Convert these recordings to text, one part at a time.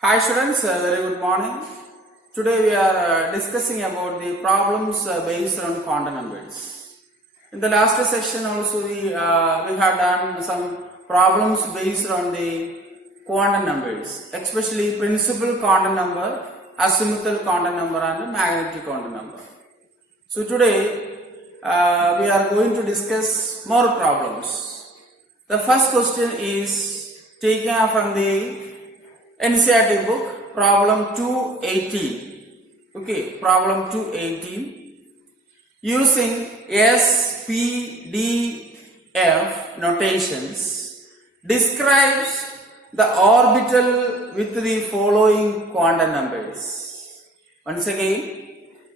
Hi students, very good morning. Today we are discussing about the problems based on quantum numbers. In the last session also we have done some problems based on the quantum numbers, especially principal quantum number, azimuthal quantum number and magnetic quantum number. So today we are going to discuss more problems. The first question is taken from the NCERT book, problem 218. Okay, problem 218. Using S, P, D, F notations, describes the orbital with the following quantum numbers. Once again,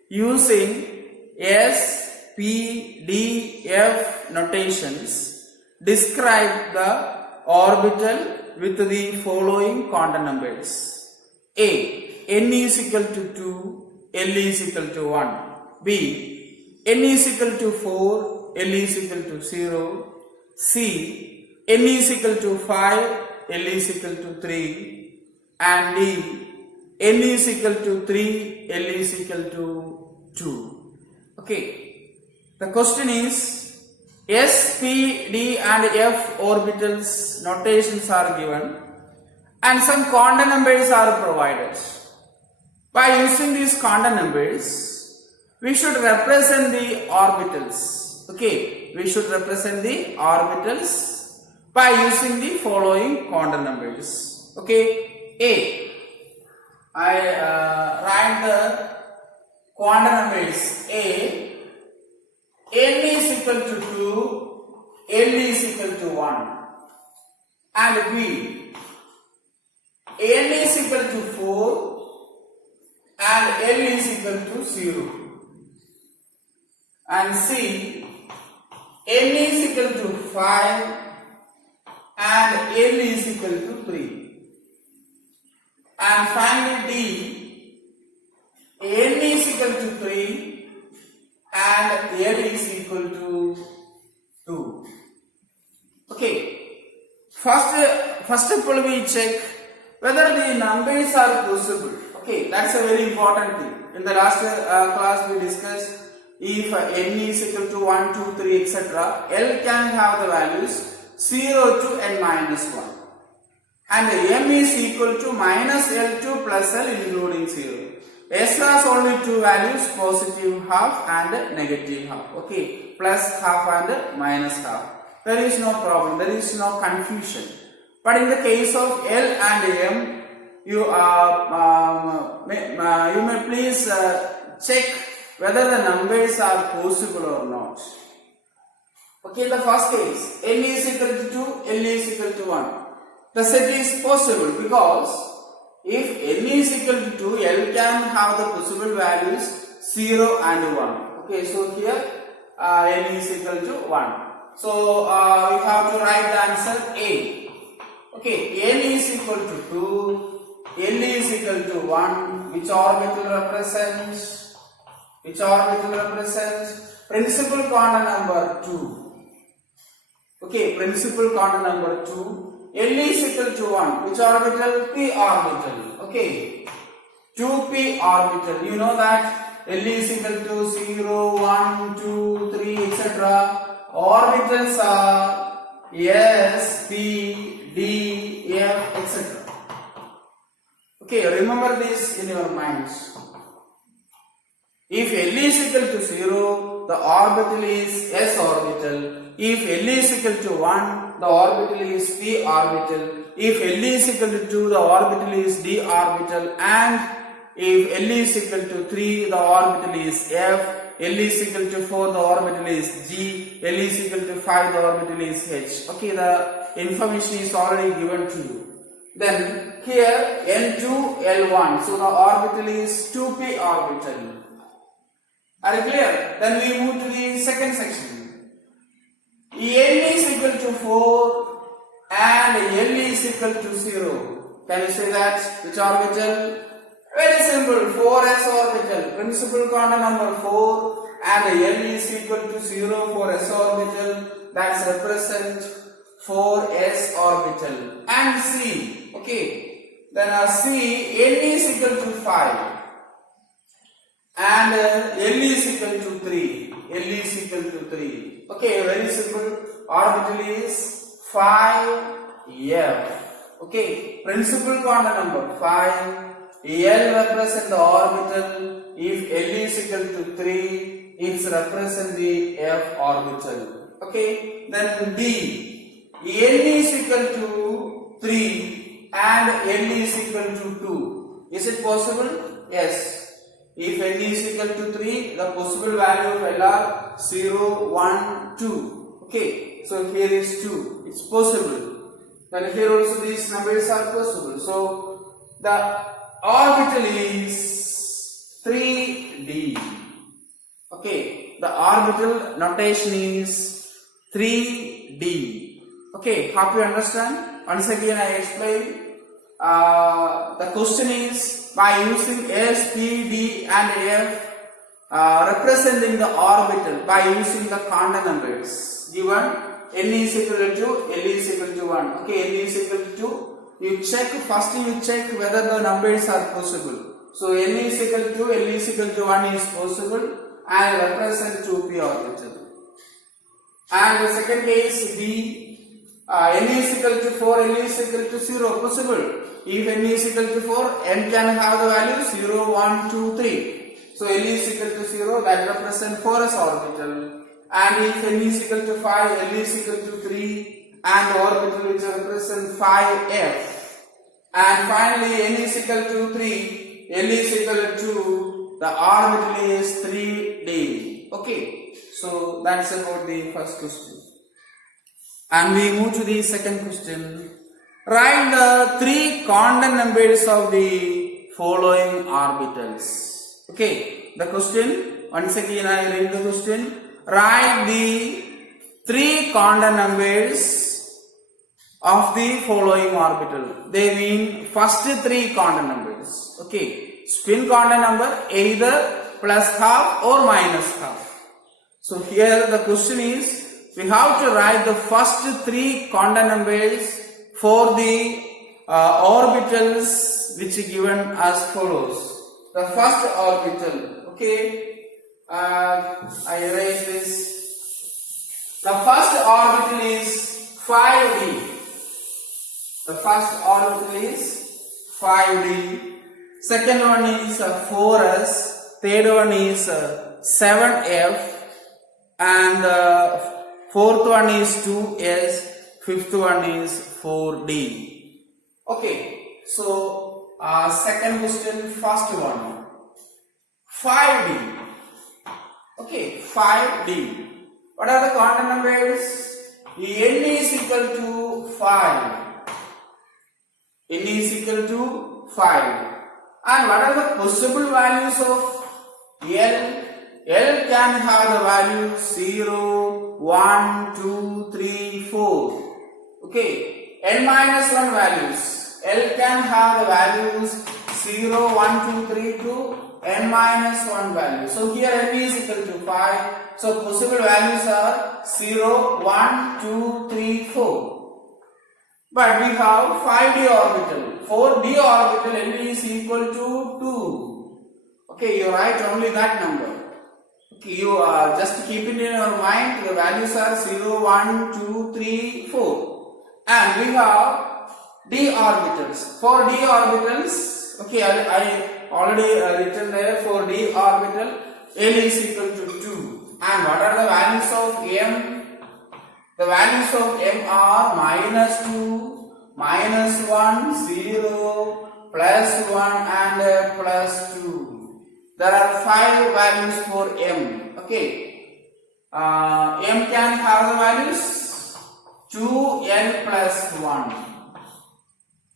using S, P, D, F notations, describe the orbital with the following quantum numbers. A. N is equal to 2, L is equal to 1. B. N is equal to 4, L is equal to 0. C. N is equal to 5, L is equal to 3. And D. N is equal to 3, L is equal to 2. Okay. The question is, S, P, D and F orbitals notations are given and some quantum numbers are provided. By using these quantum numbers, we should represent the orbitals. Okay, we should represent the orbitals by using the following quantum numbers. Okay, A. I write the quantum numbers A. N is equal to 2, L is equal to 1, and B. N is equal to 4 and L is equal to 0, and C. N is equal to 5 and L is equal to 3, and finally D. N is equal to 3 and L is equal to 2. Okay. First of all we check whether the numbers are possible. Okay, that's a very important thing. In the last class we discussed if n is equal to 1, 2, 3, etc. L can have the values 0 to n minus 1. And m is equal to minus L2 plus L including 0. S has only two values, positive half and negative half. Okay, plus half and minus half. There is no problem, there is no confusion. But in the case of L and M, you may please check whether the numbers are possible or not. Okay, the first case, N is equal to 2, L is equal to 1. The set is possible because if n is equal to 2, L can have the possible values 0 and 1. Okay, so here n is equal to 1. So we have to write the answer A. Okay, n is equal to 2, L is equal to 1. Which orbital represents? Which orbital represents? Principal quantum number 2. Okay, principal quantum number 2. L is equal to 1. Which orbital? P orbital. Okay. 2p orbital. You know that L is equal to 0, 1, 2, 3, etc. Orbitals are S, P, D, F, etc. Okay, remember this in your minds. If L is equal to 0, the orbital is S orbital. If L is equal to 1, the orbital is P orbital. If L is equal to 2, the orbital is D orbital. And if L is equal to 3, the orbital is F. L is equal to 4, the orbital is G. L is equal to 5, the orbital is H. Okay, the information is already given to you. Then here N2, L1. So the orbital is 2p orbital. Are you clear? Then we move to the second section. N is equal to 4 and L is equal to 0. Can you say that? Which orbital? Very simple. 4s orbital. Principal quantum number 4 and L is equal to 0 for s orbital. That's represent 4s orbital. And C. Okay. Then C, n is equal to 5 and L is equal to 3. L is equal to 3. Okay, very simple. Orbital is 5F. Okay, principal quantum number 5. L represent the orbital. If L is equal to 3, it represent the F orbital. Okay, then D. N is equal to 3 and L is equal to 2. Is it possible? Yes. If N is equal to 3, the possible value of L are 0, 1, 2. Okay, so here is 2. It's possible. Then here also these numbers are possible. So the orbital is 3D. Okay, the orbital notation is 3D. Okay, hope you understand. Once again I explain. The question is by using S, P, D and F representing the orbital by using the quantum numbers given n is equal to L is equal to 1. Okay, L is equal to 2. You check, first you check whether the numbers are possible. So n is equal to L is equal to 1 is possible and represent 2p orbital. And the second case B, n is equal to 4, L is equal to 0 possible. If n is equal to 4, n can have the value 0, 1, 2, 3. So L is equal to 0, that represents 4s orbital. And if n is equal to 5, L is equal to 3 and the orbital which represents 5F. And finally n is equal to 3, L is equal to 2, the orbital is 3D. Okay, so that's about the first question. And we move to the second question. Write the 3 quantum numbers of the following orbitals. Okay, the question, once again I read the question. Write the 3 quantum numbers of the following orbital. They mean first 3 quantum numbers. Okay, spin quantum number either plus half or minus half. So here the question is, we have to write the first 3 quantum numbers for the orbitals which is given as follows. The first orbital, okay, I erase this. The first orbital is 5D. The first orbital is 5D. Second one is 4s. Third one is 7F. And fourth one is 2s. Fifth one is 4D. Okay, so second question, first one, 5D. Okay, 5D. What are the quantum numbers? N is equal to 5. N is equal to 5. And what are the possible values of L? L can have the value 0, 1, 2, 3, 4. Okay, n minus 1 values. L can have the values 0, 1, 2, 3 to n minus 1 value. So here n is equal to 5. So possible values are 0, 1, 2, 3, 4. But we have 5d orbital. 4d orbital n is equal to 2. Okay, you write only that number. Okay, you just keep it in your mind. The values are 0, 1, 2, 3, 4. And we have d orbitals. For d orbitals, okay, I already written there for d orbital, L is equal to 2. And what are the values of M? The values of M are minus 2, minus 1, 0, plus 1 and plus 2. There are 5 values for M. Okay. M can have the values 2n plus 1.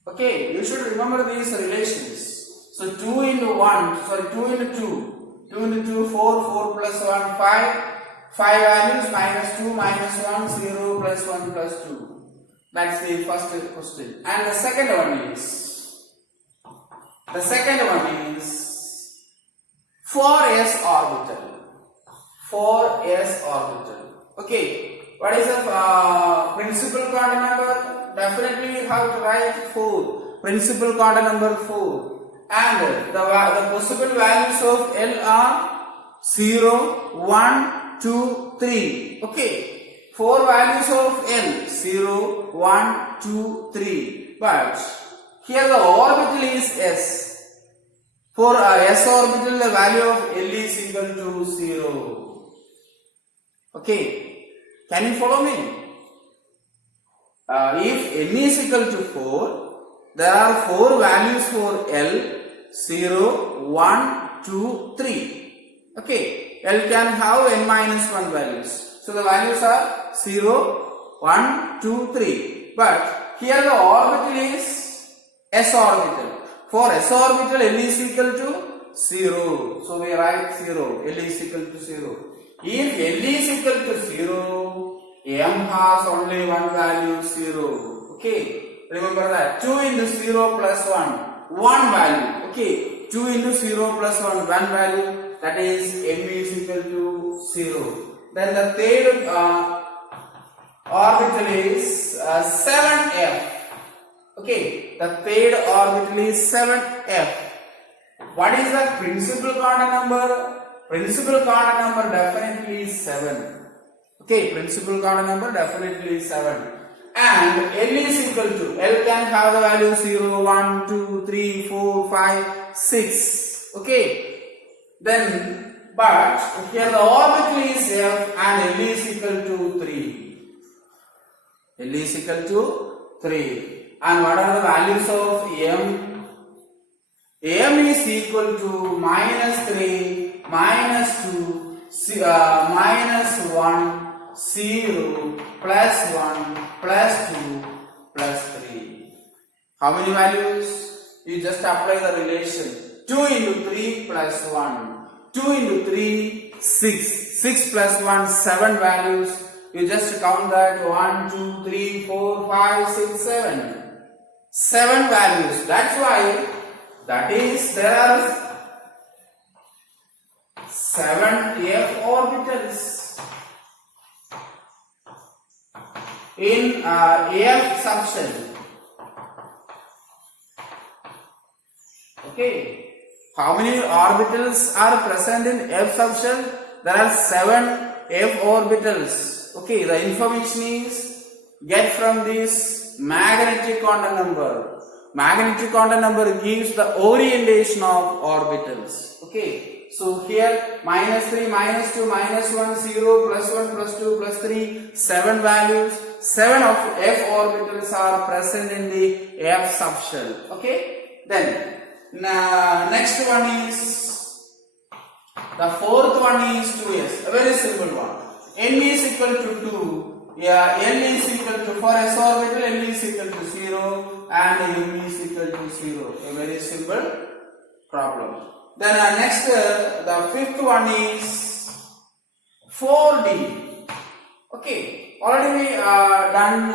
Okay, you should remember these relations. So 2 into 2 into 2. 2 into 2, 4, 4 plus 1, 5. 5 values, minus 2, minus 1, 0, plus 1, plus 2. That's the first question. And the second one is 4s orbital. 4s orbital. Okay. What is the principal quantum number? Definitely you have to write 4. principal quantum number 4, and the possible values of L are 0, 1, 2, 3. Okay, 4 values of L, 0, 1, 2, 3. But here the orbital is S. For S orbital, the value of L is equal to 0. Okay, can you follow me? If N is equal to 4, there are 4 values for L, 0, 1, 2, 3. Okay, L can have N minus 1 values. So the values are 0, 1, 2, 3. But here the orbital is S orbital. For S orbital, L is equal to 0. So we write 0. L is equal to 0. If L is equal to 0, M has only one value, 0. Okay. Remember that. 2 into 0 plus 1. 1 value. Okay. 2 into 0 plus 1. 1 value. That is M is equal to 0. Then the third orbital is 7F. Okay, the third orbital is 7F. What is the principal quantum number? Principal quantum number definitely is 7. Okay, principal quantum number definitely is 7. And L is equal to, L can have the value 0, 1, 2, 3, 4, 5, 6. Okay, then, but here the orbital is F and L is equal to 3. L is equal to 3. And what are the values of M? M is equal to minus 3, minus 2, minus 1, 0, plus 1, plus 2, plus 3. How many values? You just apply the relation. 2 into 3 plus 1. 2 into 3, 6. 6 plus 1, 7 values. You just count that 1, 2, 3, 4, 5, 6, 7. 7 values. That's why there are 7 F orbitals in F subshell. Okay. How many orbitals are present in F subshell? There are 7 F orbitals. Okay. The information is get from this magnetic quantum number. Magnetic quantum number gives the orientation of orbitals. Okay. So here minus 3, minus 2, minus 1, 0, plus 1, plus 2, plus 3, 7 values. 7 of F orbitals are present in the F subshell. Okay. Then next one is, the fourth one is 2s. A very simple one. N is equal to 2. Yeah, L is equal to, for S orbital, L is equal to 0 and M is equal to 0. A very simple problem. Then next, the fifth one is 4D. Okay, already we done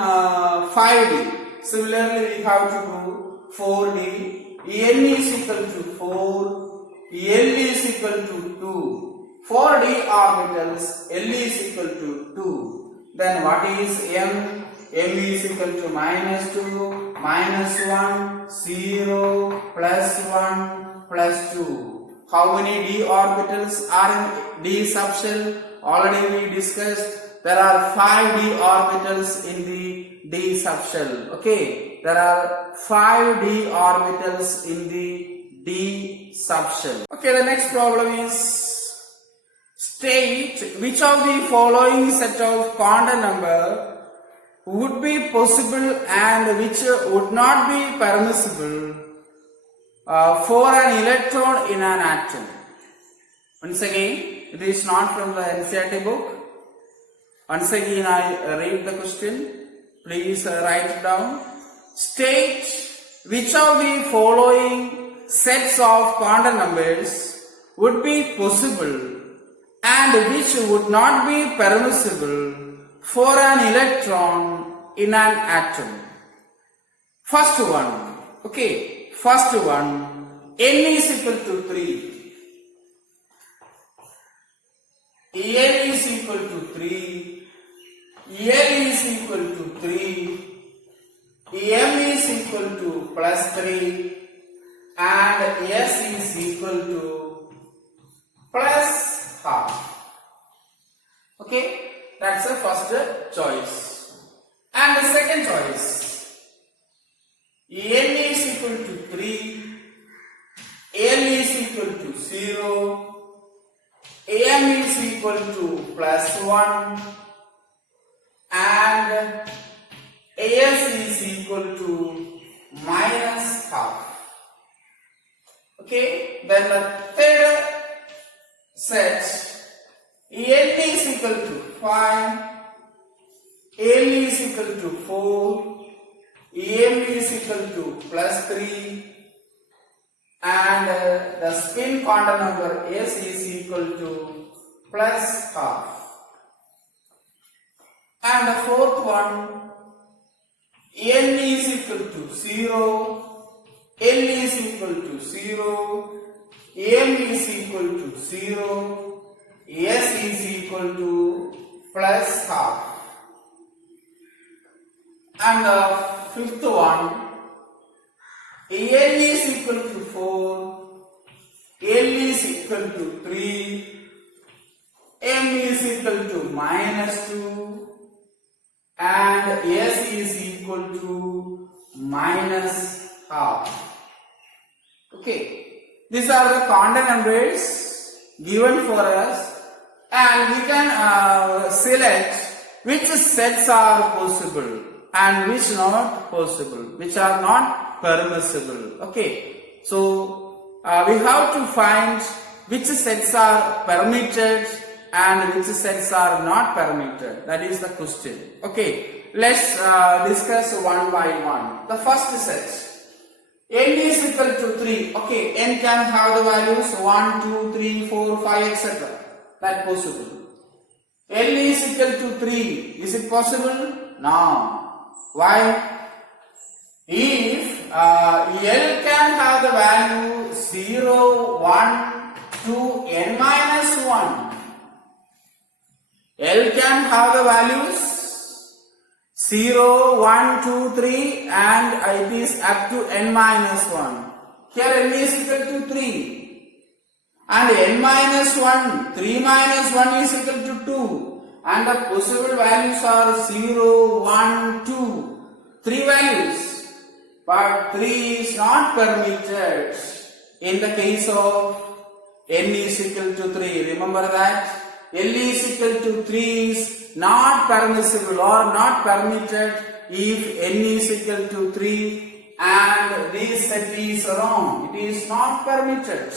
5D. Similarly, we have to do 4D. N is equal to 4, L is equal to 2. 4D orbitals, L is equal to 2. Then what is M? M is equal to minus 2, minus 1, 0, plus 1, plus 2. How many D orbitals are in D subshell? Already we discussed. There are 5 D orbitals in the D subshell. Okay. There are 5 D orbitals in the D subshell. Okay, the next problem is, state which of the following set of quantum number would be possible and which would not be permissible for an electron in an atom. Once again, it is not from the NCERT book. Once again, I read the question. Please write it down. State which of the following sets of quantum numbers would be possible and which would not be permissible for an electron in an atom. First one. Okay. First one. N is equal to 3. N is equal to 3. L is equal to 3. m is equal to plus 3 and s is equal to plus half. Okay, that's the first choice. And the second choice, n is equal to 3, l is equal to 0, m is equal to plus 1 and as is equal to minus half. Okay, then the third set, n is equal to 5, l is equal to 4, m is equal to plus 3 and the spin quantum number s is equal to plus half. And the fourth one, n is equal to 0, l is equal to 0, m is equal to 0, s is equal to plus half. And the fifth one, n is equal to 4, l is equal to 3, m is equal to minus 2 and s is equal to minus half. Okay, these are the quantum numbers given for us, and we can select which sets are possible and which not possible, which are not permissible. Okay, so we have to find which sets are permitted and which sets are not permitted. That is the question. Okay, let's discuss one by one. The first set, n is equal to 3. Okay, n can have the values 1, 2, 3, 4, 5, etc. That possible. L is equal to 3. Is it possible? No. Why? If L can have the value 0, 1, 2, n minus 1. L can have the values 0, 1, 2, 3 and it is up to n minus 1. Here n is equal to 3 and n minus 1, 3 minus 1 is equal to 2 and the possible values are 0, 1, 2, 3 values, but 3 is not permitted in the case of n is equal to 3. Remember that L is equal to 3 is not permissible or not permitted if n is equal to 3 and this set is wrong. It is not permitted.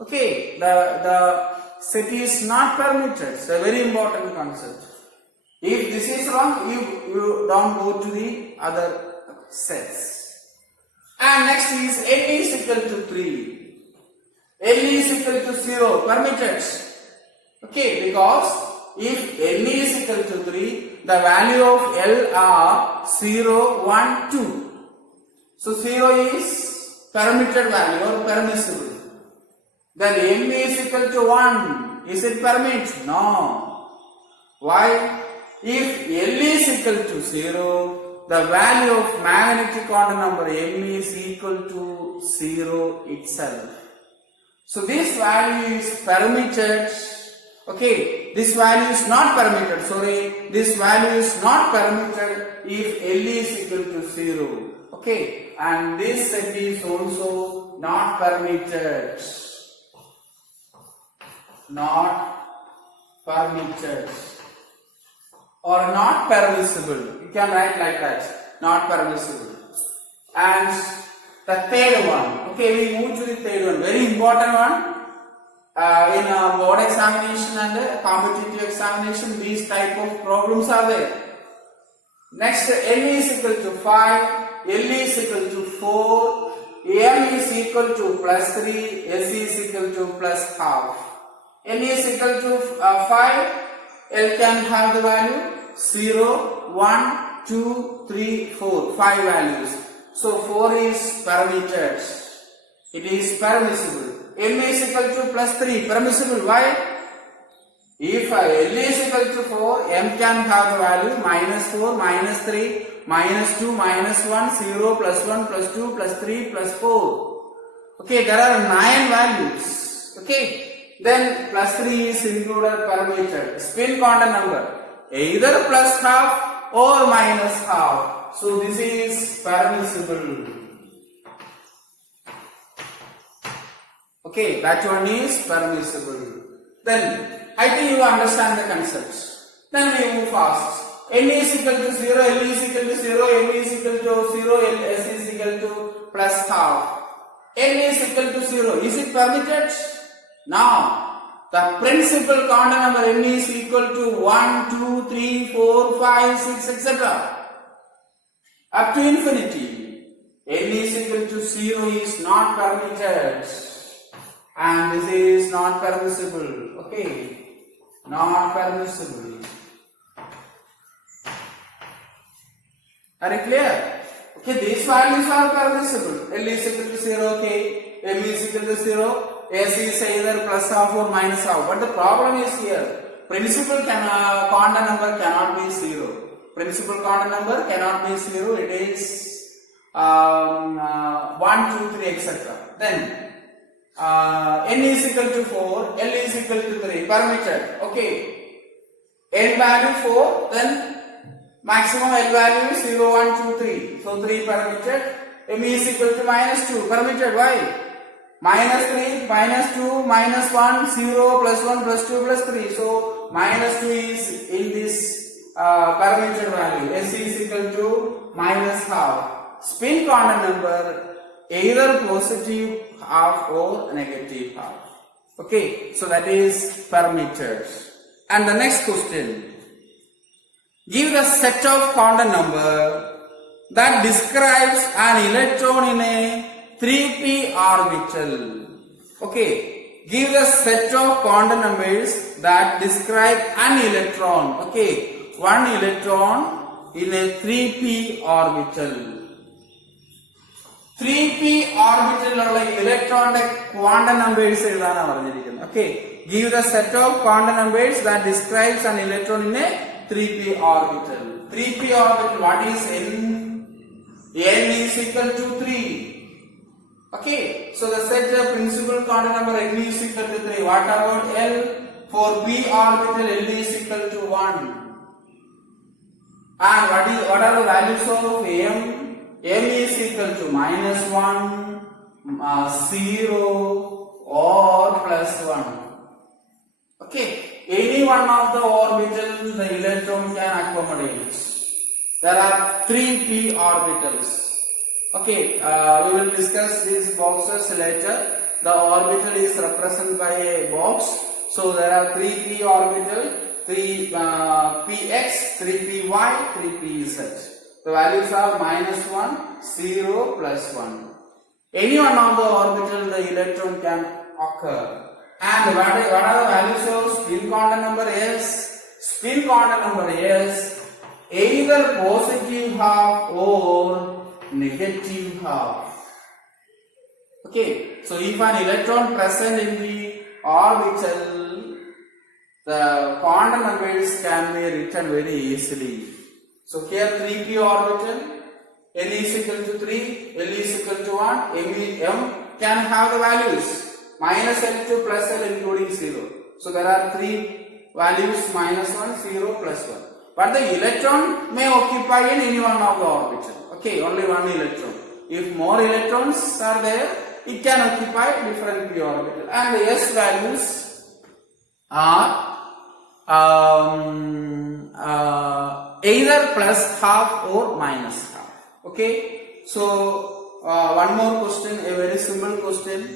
Okay, the set is not permitted. It's a very important concept. If this is wrong, you don't go to the other sets. And next is n is equal to 3. L is equal to 0, permitted. Okay, because if n is equal to 3, the value of L are 0, 1, 2. So 0 is permitted value or permissible. Then m is equal to 1. Is it permit? No. Why? If L is equal to 0, the value of magnetic quantum number m is equal to 0 itself. So this value is permitted. Okay, this value is not permitted. Sorry, this value is not permitted if L is equal to 0. Okay, and this set is also not permitted. Not permitted or not permissible. You can write like that. Not permissible. And the third one. Okay, we move to the third one. Very important one. In a board examination and a competitive examination, these type of problems are there. Next, n is equal to 5, l is equal to 4, m is equal to plus 3, s is equal to plus half. N is equal to 5, L can have the value 0, 1, 2, 3, 4, 5 values. So 4 is permitted. It is permissible. M is equal to plus 3, permissible. Why? If L is equal to 4, M can have the value minus 4, minus 3, minus 2, minus 1, 0, plus 1, plus 2, plus 3, plus 4. Okay, there are 9 values. Okay, then plus 3 is included parameter. Spin quantum number, either plus half or minus half. So this is permissible. Okay, that one is permissible. Then I think you understand the concepts. Then we move fast. N is equal to 0, L is equal to 0, M is equal to 0, L, S is equal to plus half. N is equal to 0. Is it permitted? Now, the principal quantum number N is equal to 1, 2, 3, 4, 5, 6, etc. Up to infinity. N is equal to 0 is not permitted. And this is not permissible. Okay, not permissible. Are you clear? Okay, these values are permissible. L is equal to 0, okay. M is equal to 0. S is either plus half or minus half. But the problem is here. Principal quantum number cannot be 0. Principal quantum number cannot be 0. It is 1, 2, 3, etc. Then N is equal to 4, L is equal to 3, permitted. Okay, N value 4, then maximum L value is 0, 1, 2, 3. So 3 permitted. M is equal to minus 2, permitted. Why? Minus 3, minus 2, minus 1, 0, plus 1, plus 2, plus 3. So minus 2 is in this permitted value. S is equal to minus half. Spin quantum number either positive half or negative half. Okay, so that is permitted. And the next question. Give the set of quantum number that describes an electron in a 3p orbital. Okay, give the set of quantum numbers that describe an electron. Okay, one electron in a 3p orbital. 3p orbital like electron quantum numbers. Okay, give the set of quantum numbers that describes an electron in a 3p orbital. 3p orbital, what is N? N is equal to 3. Okay, so the set of principal quantum number N is equal to 3. What about L? For p orbital, L is equal to 1. And what are the values of M? M is equal to minus 1, 0 or plus 1. Okay, any one of the orbitals the electron can accommodate. There are 3p orbitals. Okay, we will discuss these boxes later. The orbital is represented by a box. So there are 3p orbital, 3px, 3py, 3pz. The values are minus 1, 0, plus 1. Any one of the orbital the electron can occur. And what are the values of spin quantum number S? Spin quantum number S either positive half or negative half. Okay, so if an electron present in the orbital, the quantum numbers can be written very easily. So here 3p orbital, N is equal to 3, L is equal to 1, M can have the values minus L to plus L including 0. So there are 3 values minus 1, 0, plus 1. But the electron may occupy in any one of the orbital. Okay, only one electron. If more electrons are there, it can occupy different p orbital. And the S values are either plus half or minus half. Okay, so one more question, a very simple question.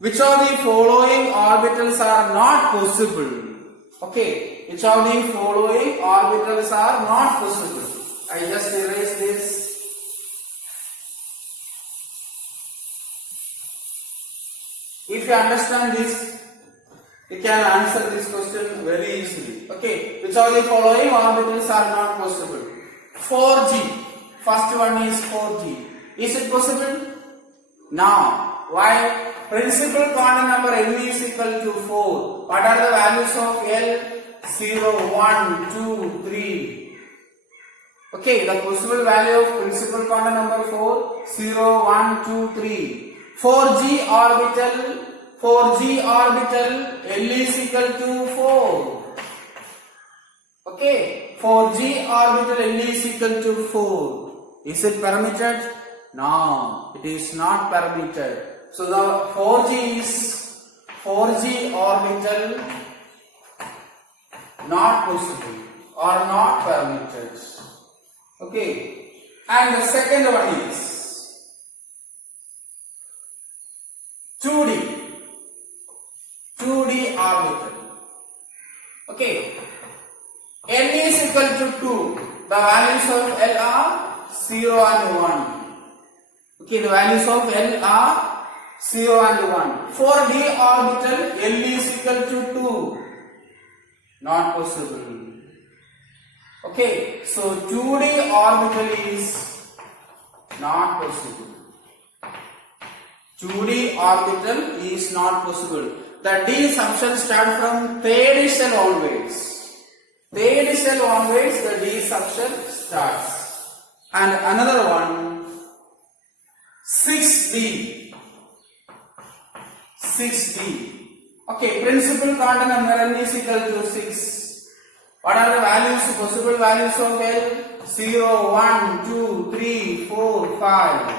Which of the following orbitals are not possible? Okay, which of the following orbitals are not possible? I just erase this. If you understand this, you can answer this question very easily. Okay, which of the following orbitals are not possible? 4g. First one is 4g. Is it possible? No. Why? Principal quantum number N is equal to 4. What are the values of L? 0, 1, 2, 3. Okay, the possible value of principal quantum number 4, 0, 1, 2, 3. 4g orbital, L is equal to 4. Okay, 4g orbital, L is equal to 4. Is it permitted? No, it is not permitted. So the 4g orbital not possible or not permitted. Okay, and the second one is 2d orbital. Okay, L is equal to 2. The values of L are 0 and 1. Okay, the values of L are 0 and 1. 4d orbital, L is equal to 2. Not possible. Okay, so 2d orbital is not possible. 2d orbital is not possible. The d subshell start from third shell onwards. Third shell onwards, the d subshell starts. And another one, 6d. Okay, principal quantum number n is equal to 6. What are the values, possible values of L? 0, 1, 2, 3, 4, 5.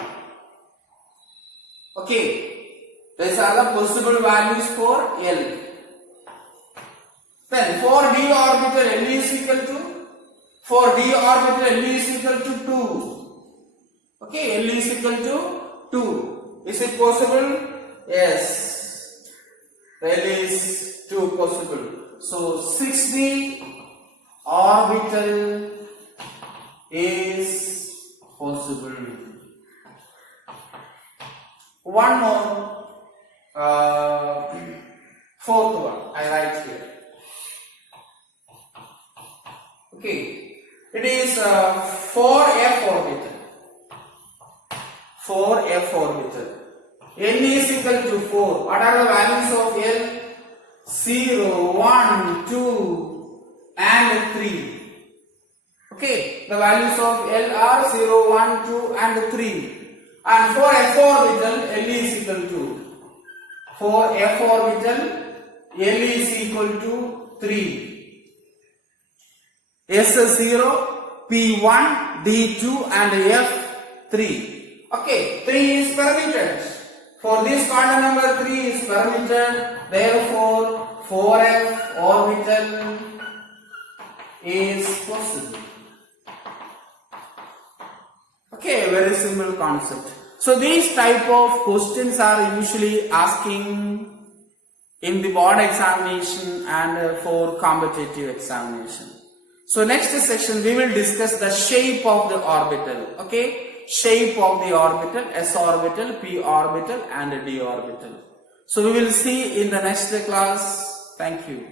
Okay, these are the possible values for L. Then 4d orbital L is equal to 2. Okay, L is equal to 2. Is it possible? Yes, L is 2 possible. So 6d orbital is possible. One more, fourth one I write here. Okay, it is 4f orbital. 4f orbital. N is equal to 4. What are the values of L? 0, 1, 2 and 3. Okay, the values of L are 0, 1, 2 and 3. And for f orbital, L is equal to 3. S0, P1, D2 and F3. Okay, 3 is permitted. For this quantum number 3 is permitted. Therefore, 4f orbital is possible. Okay, very simple concept. So these type of questions are usually asking in the board examination and for competitive examination. So next section we will discuss the shape of the orbital. Okay, shape of the orbital, s orbital, p orbital and d orbital. So we will see in the next class. Thank you.